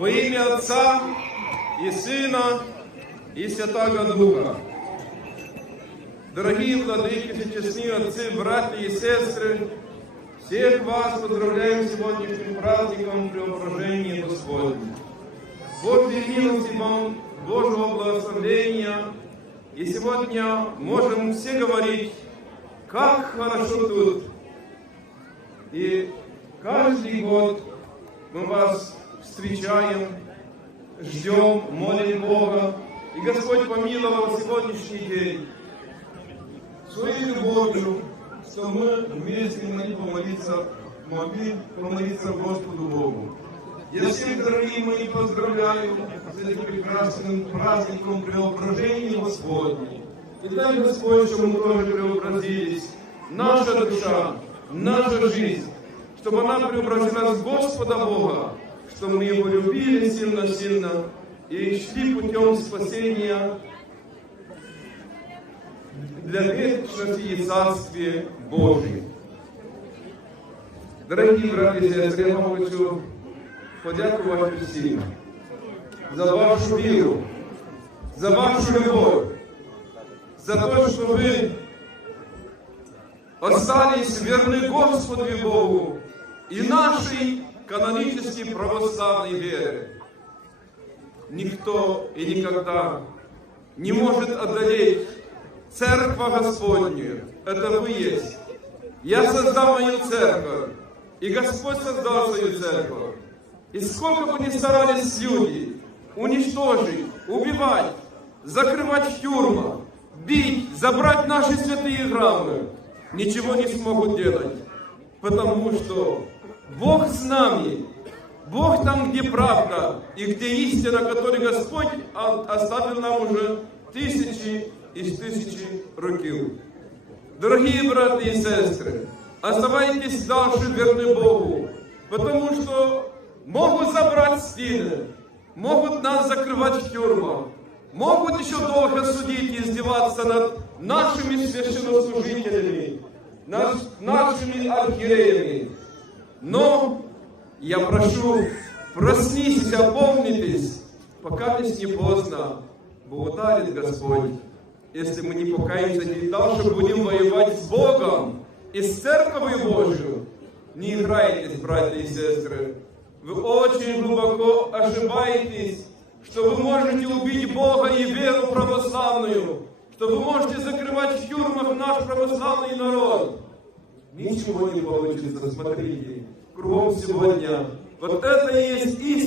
Во ім'я Отця і Сина, і Святого Духа. Дорогие владыки, честные отцы, братья и сестры, всех вас поздравляем с сегодняшним праздником Преображения Господня. Божьей милости вам, Божьего благословения. И сегодня можем все говорить, как хорошо тут. И каждый год мы вас встречаем, ждем, молим Бога. И Господь помиловал сегодняшний день своей любовью, что мы вместе могли помолиться Господу Богу. Я всех, дорогие мои, поздравляю с этим прекрасным праздником Преображения Господней. И дай Господь, чтобы мы тоже преобразились. Наша душа, наша жизнь, чтобы она преобразилась в Господа Бога, чтобы мы Его любили сильно-сильно и шли путем спасения для вечности и Царствия Божьего. Дорогие братья и сестры, я вам хочу подякувати всім за вашу віру, за вашу любов, за то, что вы остались верны Господу Богу и нашей канонической православной вере. Никто и никогда не может одолеть Церковь Господню. Это вы есть. Я создал мою церковь, и Господь создал свою церковь. И сколько бы ни старались люди уничтожить, убивать, закрывать в тюрьмах, бить, забрать наши святые храмы, ничего не смогут делать. Потому что Бог с нами. Бог там, где правда и где истина, которую Господь оставил нам уже тысячи и тысячи років. Дорогие братья и сестры, оставайтесь дальше верны Богу, потому что могут забрать стены, могут нас закрывать в тюрьмах, могут еще долго судить и издеваться над нашими священнослужителями, нашими архиереями. Но я прошу, проснитесь, опомнитесь, пока не поздно, бо ударит Господь. Если мы не покаемся, не дальше будем воевать с Богом и с Церковью Божью. Не играйтесь, братья и сестры. Вы очень глубоко ошибаетесь, что вы можете убить Бога и веру православную, что вы можете закрывать в тюрьмах наш православный народ. Ничего не получится, смотрите, кругом сегодня. Вот это и есть истина.